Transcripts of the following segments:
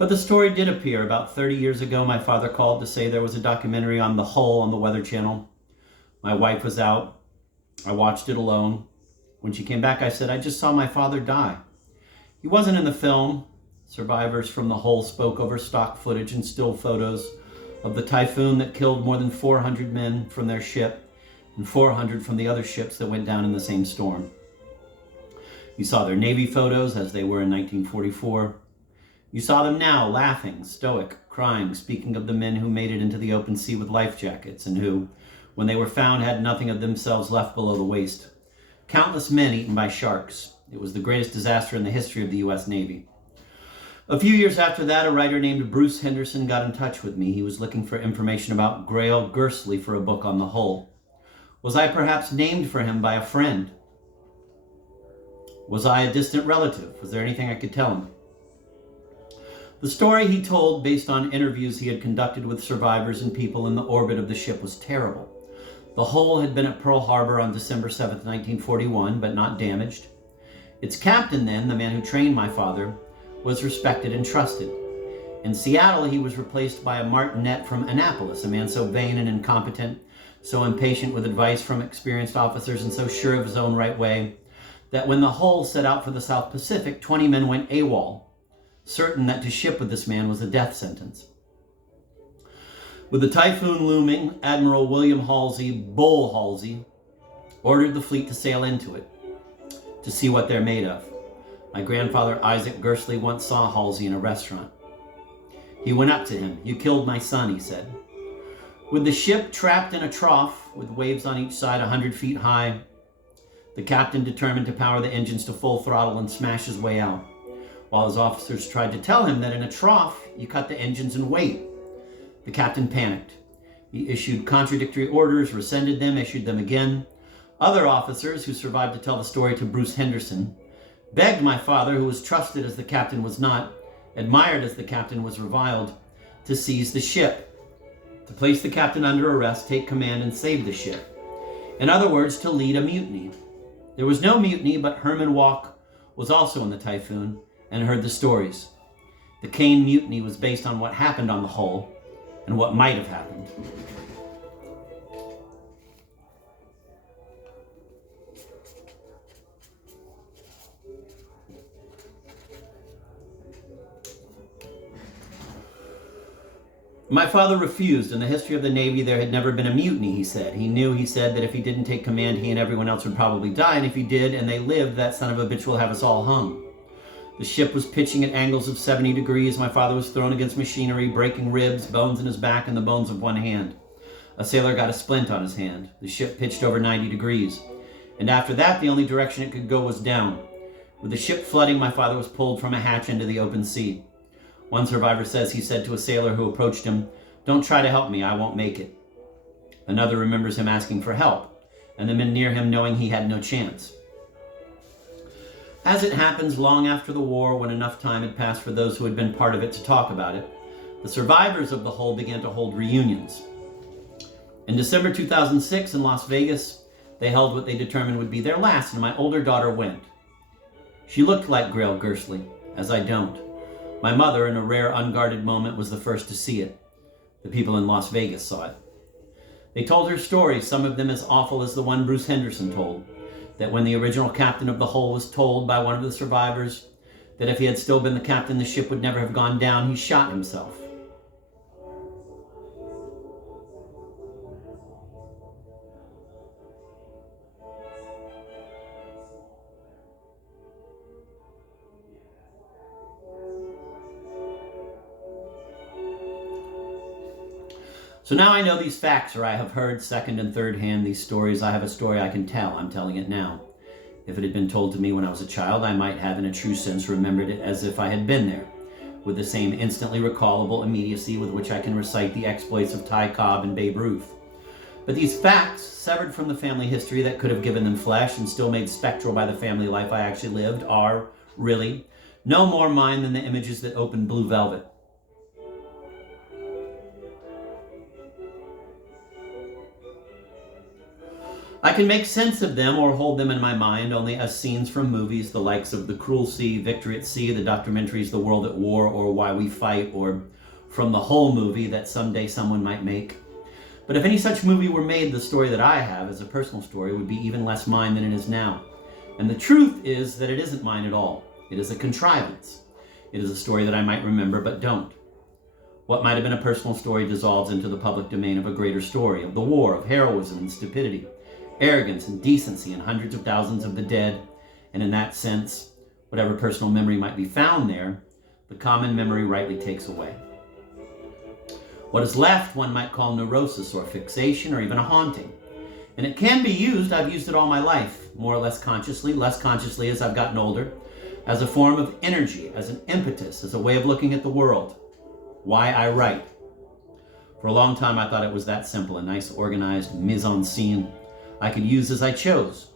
But the story did appear. About 30 years ago, my father called to say there was a documentary on the hull on the Weather Channel. My wife was out. I watched it alone. When she came back, I said, I just saw my father die. He wasn't in the film. Survivors from the hull spoke over stock footage and still photos of the typhoon that killed more than 400 men from their ship and 400 from the other ships that went down in the same storm. You saw their Navy photos as they were in 1944. You saw them now, laughing, stoic, crying, speaking of the men who made it into the open sea with life jackets and who, when they were found, had nothing of themselves left below the waist. Countless men eaten by sharks. It was the greatest disaster in the history of the U.S. Navy. A few years after that, a writer named Bruce Henderson got in touch with me. He was looking for information about Greil for a book on the hull. Was I perhaps named for him by a friend? Was I a distant relative? Was there anything I could tell him? The story he told, based on interviews he had conducted with survivors and people in the orbit of the ship, was terrible. The hull had been at Pearl Harbor on December 7th, 1941, but not damaged. Its captain then, the man who trained my father, was respected and trusted. In Seattle, he was replaced by a martinet from Annapolis, a man so vain and incompetent, so impatient with advice from experienced officers, and so sure of his own right way, that when the hull set out for the South Pacific, 20 men went AWOL, certain that to ship with this man was a death sentence. With the typhoon looming, Admiral William Halsey, Bull Halsey, ordered the fleet to sail into it, to see what they're made of. My grandfather Isaac Gersley once saw Halsey in a restaurant. He went up to him. "You killed my son," he said. With the ship trapped in a trough, with waves on each side 100 feet high, the captain determined to power the engines to full throttle and smash his way out, while his officers tried to tell him that in a trough, you cut the engines and wait. The captain panicked. He issued contradictory orders, rescinded them, issued them again. Other officers, who survived to tell the story to Bruce Henderson, begged my father, who was trusted as the captain was not, admired as the captain was reviled, to seize the ship, to place the captain under arrest, take command, and save the ship. In other words, to lead a mutiny. There was no mutiny, but Herman Walk was also in the typhoon and heard the stories. The Kane Mutiny was based on what happened on the hull and what might have happened. My father refused. In the history of the Navy, there had never been a mutiny, he said. He said, that if he didn't take command, he and everyone else would probably die, and if he did, and they lived, that son of a bitch will have us all hung. The ship was pitching at angles of 70 degrees. My father was thrown against machinery, breaking ribs, bones in his back, and the bones of one hand. A sailor got a splint on his hand. The ship pitched over 90 degrees. And after that, the only direction it could go was down. With the ship flooding, my father was pulled from a hatch into the open sea. One survivor says he said to a sailor who approached him, "Don't try to help me, I won't make it." Another remembers him asking for help, and the men near him knowing he had no chance. As it happens, long after the war, when enough time had passed for those who had been part of it to talk about it, the survivors of the hull began to hold reunions. In December 2006 in Las Vegas, they held what they determined would be their last, and my older daughter went. She looked like Greil Gersley, as I don't. My mother, in a rare unguarded moment, was the first to see it. The people in Las Vegas saw it. They told her stories, some of them as awful as the one Bruce Henderson told, that when the original captain of the hull was told by one of the survivors that if he had still been the captain, the ship would never have gone down, he shot himself. So now I know these facts, or I have heard second and third hand these stories. I have a story I can tell. I'm telling it now. If it had been told to me when I was a child, I might have, in a true sense, remembered it as if I had been there, with the same instantly recallable immediacy with which I can recite the exploits of Ty Cobb and Babe Ruth. But these facts, severed from the family history that could have given them flesh and still made spectral by the family life I actually lived, are, really, no more mine than the images that opened Blue Velvet. I can make sense of them or hold them in my mind only as scenes from movies, the likes of The Cruel Sea, Victory at Sea, the documentaries The World at War, or Why We Fight, or from the whole movie that someday someone might make. But if any such movie were made, the story that I have as a personal story would be even less mine than it is now. And the truth is that it isn't mine at all. It is a contrivance. It is a story that I might remember but don't. What might have been a personal story dissolves into the public domain of a greater story, of the war, of heroism and stupidity, arrogance and decency, and hundreds of thousands of the dead. And in that sense, whatever personal memory might be found there, the common memory rightly takes away. What is left, one might call neurosis or fixation or even a haunting. And it can be used, I've used it all my life, more or less consciously, less consciously as I've gotten older, as a form of energy, as an impetus, as a way of looking at the world. Why I write. For a long time I thought it was that simple, a nice organized mise-en-scene I could use as I chose.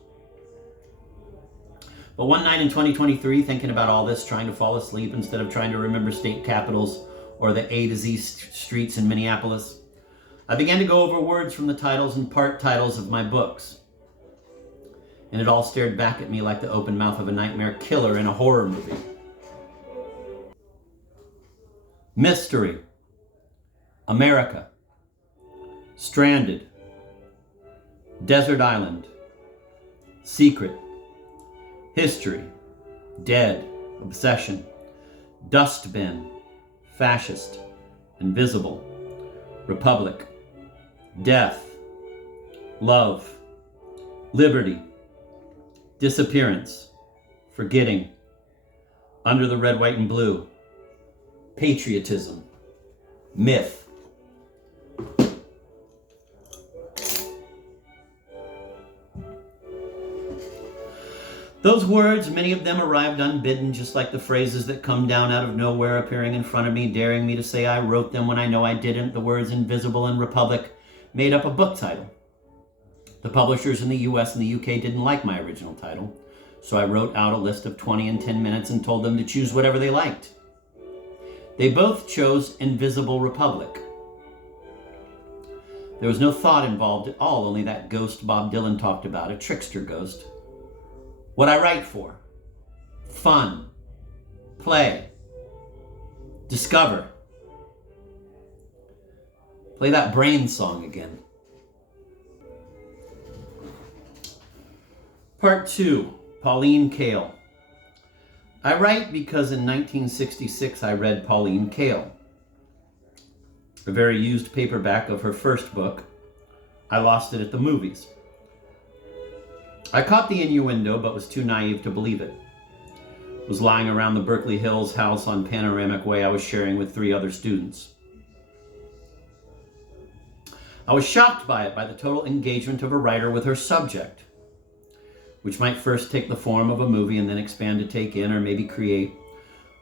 But one night in 2023, thinking about all this, trying to fall asleep instead of trying to remember state capitals or the A to Z streets in Minneapolis, I began to go over words from the titles and part titles of my books. And it all stared back at me like the open mouth of a nightmare killer in a horror movie. Mystery, America, Stranded, Desert Island, Secret, History, Dead, Obsession, Dustbin, Fascist, Invisible, Republic, Death, Love, Liberty, Disappearance, Forgetting, Under the Red, White, and Blue, Patriotism, Myth. Those words, many of them arrived unbidden, just like the phrases that come down out of nowhere, appearing in front of me, daring me to say I wrote them when I know I didn't. The words Invisible and Republic made up a book title. The publishers in the US and the UK didn't like my original title, so I wrote out a list of 20 and 10 minutes and told them to choose whatever they liked. They both chose Invisible Republic. There was no thought involved at all, only that ghost Bob Dylan talked about, a trickster ghost. What I write for: fun, play, discover. Play that Brain song again. Part 2, Pauline Kael. I write because in 1966 I read Pauline Kael, a very used paperback of her first book, I Lost It at the Movies. I caught the innuendo but was too naive to believe it. It was lying around the Berkeley Hills house on Panoramic Way I was sharing with 3 other students. I was shocked by it, by the total engagement of a writer with her subject, which might first take the form of a movie and then expand to take in or maybe create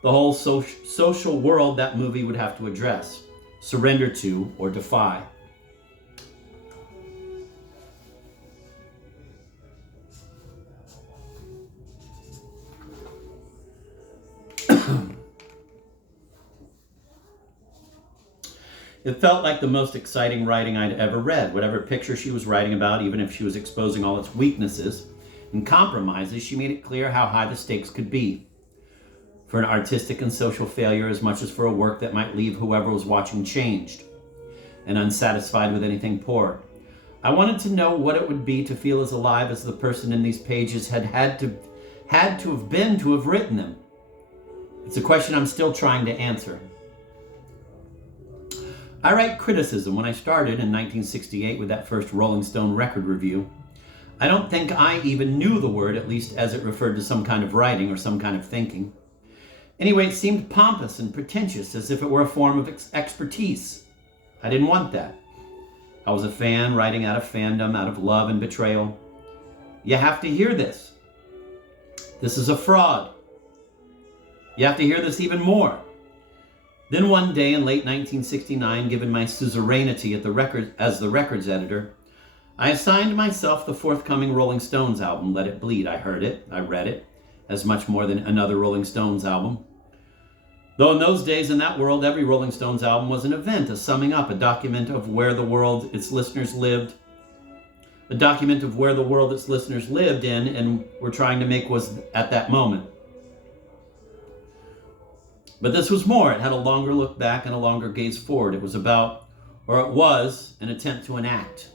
the whole social world that movie would have to address, surrender to, or defy. It felt like the most exciting writing I'd ever read. Whatever picture she was writing about, even if she was exposing all its weaknesses and compromises, she made it clear how high the stakes could be. For an artistic and social failure as much as for a work that might leave whoever was watching changed and unsatisfied with anything poor. I wanted to know what it would be to feel as alive as the person in these pages had to have been to have written them. It's a question I'm still trying to answer. I write criticism. When I started in 1968 with that first Rolling Stone record review, I don't think I even knew the word, at least as it referred to some kind of writing or some kind of thinking. Anyway, it seemed pompous and pretentious, as if it were a form of expertise. I didn't want that. I was a fan writing out of fandom, out of love and betrayal. You have to hear this. This is a fraud. You have to hear this even more. Then one day in late 1969, given my suzerainty as the records editor, I assigned myself the forthcoming Rolling Stones album, Let It Bleed. I heard it, I read it, as much more than another Rolling Stones album. Though in those days, in that world, every Rolling Stones album was an event, a summing up, a document of where the world, its listeners lived, a document of where the world its listeners lived in and were trying to make was at that moment. But this was more. It had a longer look back and a longer gaze forward. It was about, or it was, an attempt to enact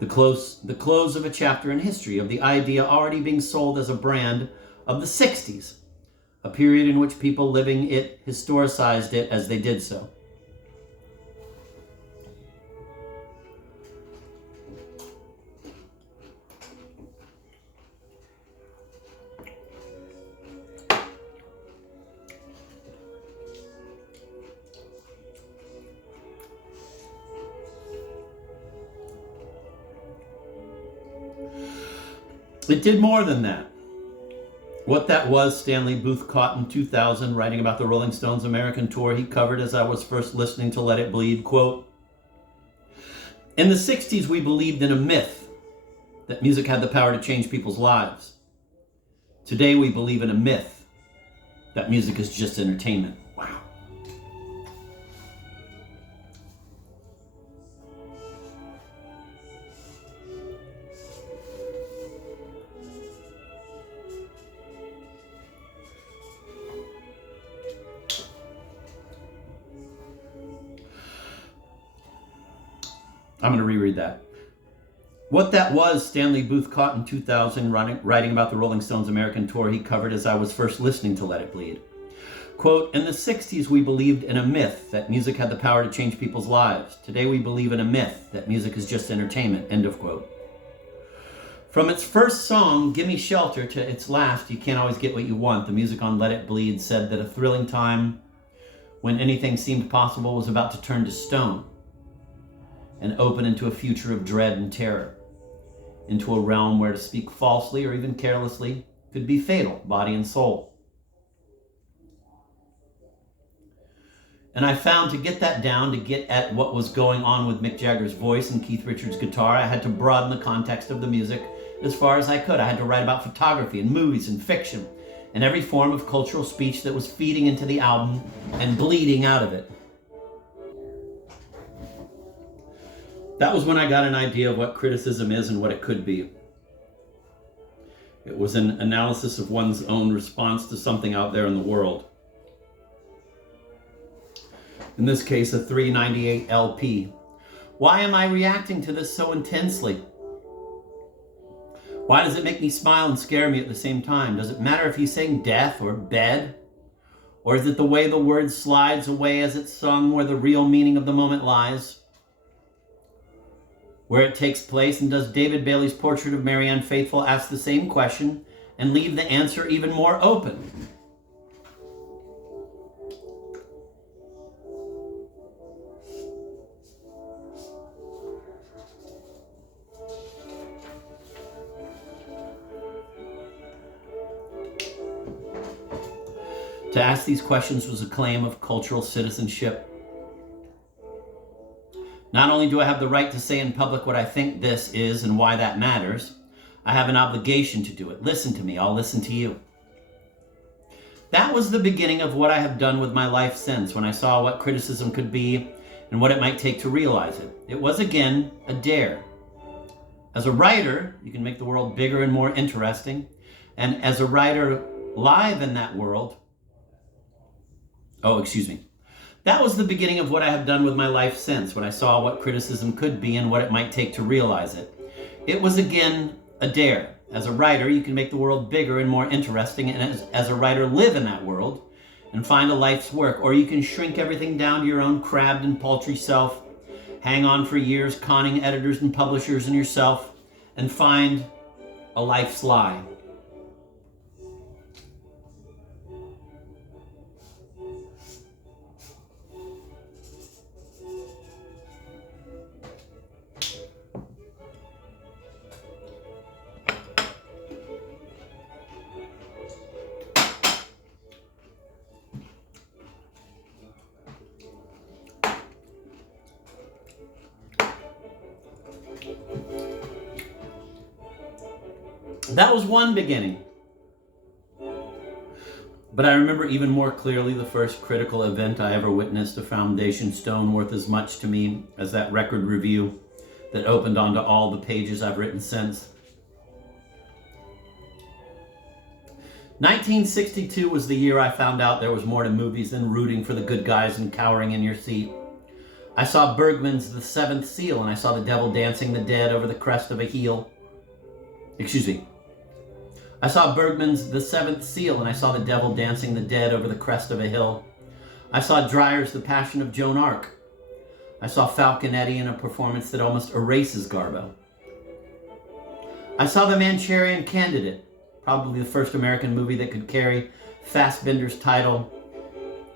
the close of a chapter in history, of the idea already being sold as a brand of the 60s, a period in which people living it historicized it as they did so. It did more than that. What that was, Stanley Booth caught in 2000, writing about the Rolling Stones American tour he covered as I was first listening to Let It Bleed, quote, "In the 60s, we believed in a myth that music had the power to change people's lives. Today, we believe in a myth that music is just entertainment." Wow. I'm going to reread that. What that was, Stanley Booth caught in 2000, writing about the Rolling Stones American tour he covered as I was first listening to Let It Bleed. Quote, "In the 60s, we believed in a myth that music had the power to change people's lives. Today, we believe in a myth that music is just entertainment." End of quote. From its first song, "Gimme Shelter," to its last, "You Can't Always Get What You Want," the music on Let It Bleed said that a thrilling time when anything seemed possible was about to turn to stone and open into a future of dread and terror, into a realm where to speak falsely or even carelessly could be fatal, body and soul. And I found to get that down, to get at what was going on with Mick Jagger's voice and Keith Richards' guitar, I had to broaden the context of the music as far as I could. I had to write about photography and movies and fiction and every form of cultural speech that was feeding into the album and bleeding out of it. That was when I got an idea of what criticism is and what it could be. It was an analysis of one's own response to something out there in the world. In this case, a 398 LP. Why am I reacting to this so intensely? Why does it make me smile and scare me at the same time? Does it matter if he's saying death or bed? Or is it the way the word slides away as it's sung where the real meaning of the moment lies? Where it takes place? And does David Bailey's portrait of Marianne Faithfull ask the same question and leave the answer even more open? To ask these questions was a claim of cultural citizenship. Not only do I have the right to say in public what I think this is and why that matters, I have an obligation to do it. Listen to me, I'll listen to you. That was the beginning of what I have done with my life since, when I saw what criticism could be and what it might take to realize it. It was again a dare. As a writer, you can make the world bigger and more interesting. And as a writer live in that world, that was the beginning of what I have done with my life since, when I saw what criticism could be and what it might take to realize it. It was again a dare. As a writer, you can make the world bigger and more interesting, and as a writer, live in that world and find a life's work. Or you can shrink everything down to your own crabbed and paltry self, hang on for years, conning editors and publishers and yourself, and find a life's lie. That was one beginning. But I remember even more clearly the first critical event I ever witnessed, a foundation stone worth as much to me as that record review that opened onto all the pages I've written since. 1962 was the year I found out there was more to movies than rooting for the good guys and cowering in your seat. I saw Bergman's The Seventh Seal, and I saw the devil dancing the dead over the crest of a hill. I saw Bergman's The Seventh Seal, and I saw the devil dancing the dead over the crest of a hill. I saw Dreyer's The Passion of Joan of Arc. I saw Falconetti in a performance that almost erases Garbo. I saw The Manchurian Candidate, probably the first American movie that could carry Fassbinder's title,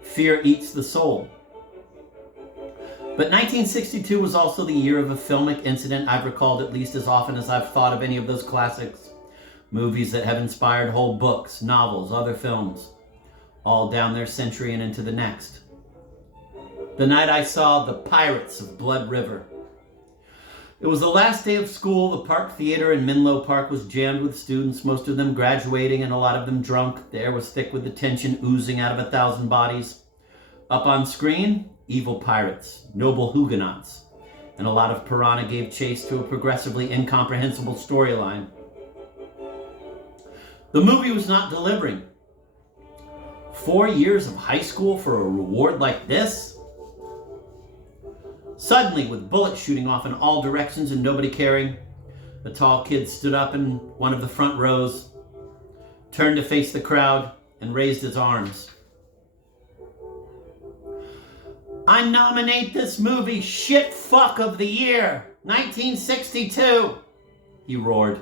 Fear Eats the Soul. But 1962 was also the year of a filmic incident I've recalled at least as often as I've thought of any of those classics. Movies that have inspired whole books, novels, other films, all down their century and into the next. The night I saw The Pirates of Blood River. It was the last day of school. The Park Theater in Menlo Park was jammed with students, most of them graduating and a lot of them drunk. The air was thick with the tension oozing out of 1,000 bodies. Up on screen, evil pirates, noble Huguenots, and a lot of piranha gave chase to a progressively incomprehensible storyline. The movie was not delivering. 4 years of high school for a reward like this? Suddenly, with bullets shooting off in all directions and nobody caring, a tall kid stood up in one of the front rows, turned to face the crowd, and raised his arms. I nominate this movie Shit Fuck of the Year, 1962, he roared.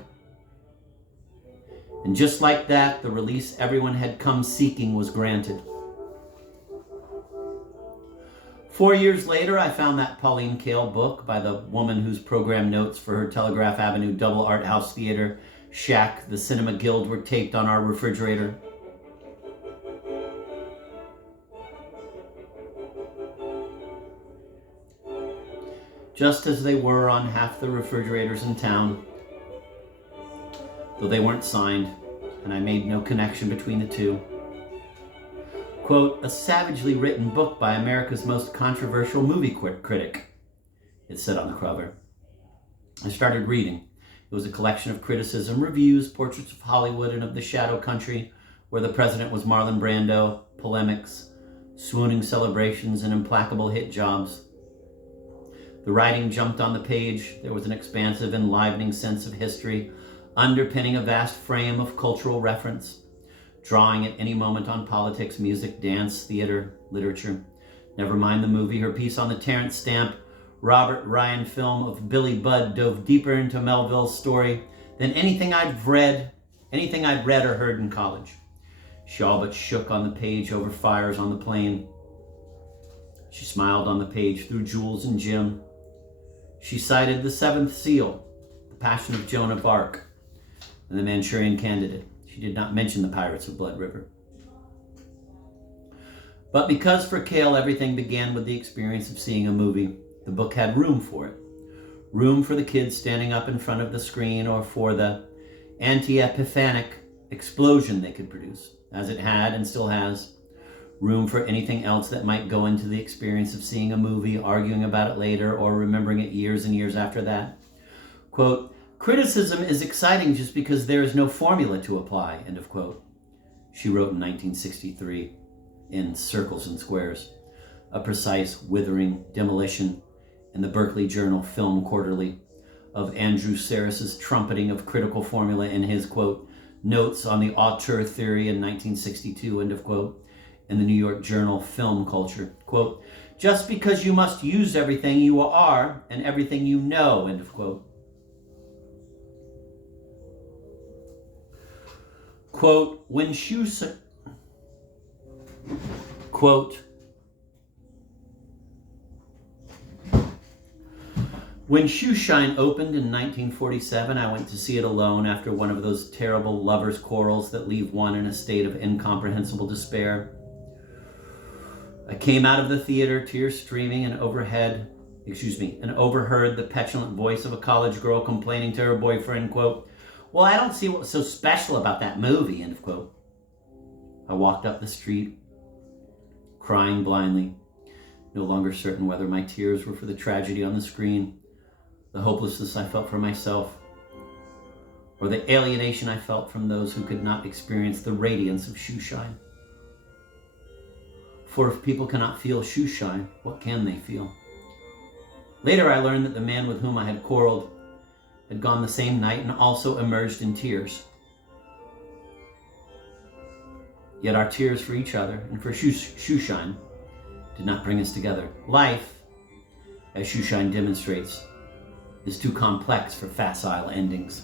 And just like that, the release everyone had come seeking was granted. 4 years later, I found that Pauline Kael book by the woman whose program notes for her Telegraph Avenue double art house theater, Shack, the Cinema Guild, were taped on our refrigerator. Just as they were on half the refrigerators in town, though they weren't signed, and I made no connection between the two. Quote, a savagely written book by America's most controversial movie critic, it said on the cover. I started reading. It was a collection of criticism, reviews, portraits of Hollywood and of the shadow country, where the president was Marlon Brando, polemics, swooning celebrations, and implacable hit jobs. The writing jumped on the page. There was an expansive, enlivening sense of history, underpinning a vast frame of cultural reference, drawing at any moment on politics, music, dance, theater, literature. Never mind the movie, her piece on the Terrence Stamp, Robert Ryan film of Billy Budd dove deeper into Melville's story than anything I'd read or heard in college. She all but shook on the page over fires on the plane. She smiled on the page through Jules and Jim. She cited The Seventh Seal, The Passion of Joan of Arc, and The Manchurian Candidate. She did not mention The Pirates of Blood River. But because for Kael everything began with the experience of seeing a movie, the book had room for it. Room for the kids standing up in front of the screen or for the anti-epiphanic explosion they could produce, as it had and still has. Room for anything else that might go into the experience of seeing a movie, arguing about it later, or remembering it years and years after that. Quote, criticism is exciting just because there is no formula to apply, end of quote. She wrote in 1963 in Circles and Squares, a precise, withering demolition in the Berkeley Journal Film Quarterly of Andrew Sarris's trumpeting of critical formula in his, quote, notes on the auteur theory in 1962, end of quote, in the New York Journal Film Culture, quote, just because you must use everything you are and everything you know, end of quote. Quote, when Shoeshine opened in 1947, I went to see it alone after one of those terrible lovers' quarrels that leave one in a state of incomprehensible despair. I came out of the theater, tears streaming, and overheard the petulant voice of a college girl complaining to her boyfriend, quote, well, I don't see what was so special about that movie, end of quote. I walked up the street, crying blindly, no longer certain whether my tears were for the tragedy on the screen, the hopelessness I felt for myself, or the alienation I felt from those who could not experience the radiance of shoe shine. For if people cannot feel shoe shine, what can they feel? Later I learned that the man with whom I had quarreled had gone the same night and also emerged in tears. Yet our tears for each other and for shoe shine did not bring us together. Life, as shoe shine demonstrates, is too complex for facile endings.